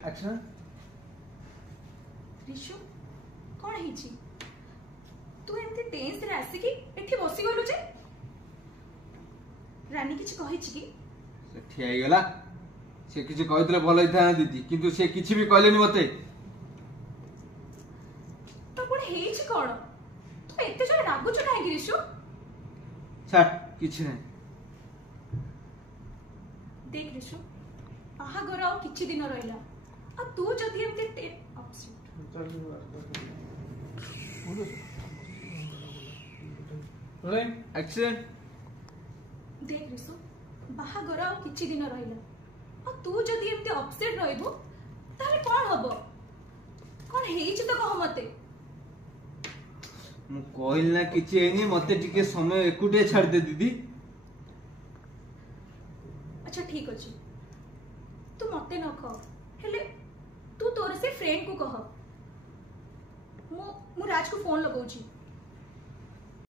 action Rishu कौन है तू एमती टेंस रे आसी कि एठी बसी गलु जे रानी किछ कहि कि से ठियाई गला से किछ कहितले भलो हिता दीदी किंतु से किछ भी कहलेनी मते तो कोन हेछि कोन तू एते जण रागु छु काहे ऋषु छाड़ किछ नै देख ऋषु बाहागर आ किछि दिन रहिला आ तू जदी एमती एक्शन देख ऋषु बाहागर आ किछि दिन रहिला आ तू जदी एमती अपसेट रहइबो ताले कोन हबो कोन हेछि तो कह मते मु कहल ना किछि एनी मते टिके समय एकुटे छाड़ दे दीदी अच्छा ठीक अछि तू मते न कह हेले तू तोर से फ्रेंड को कह मु राज को फोन लगाउछी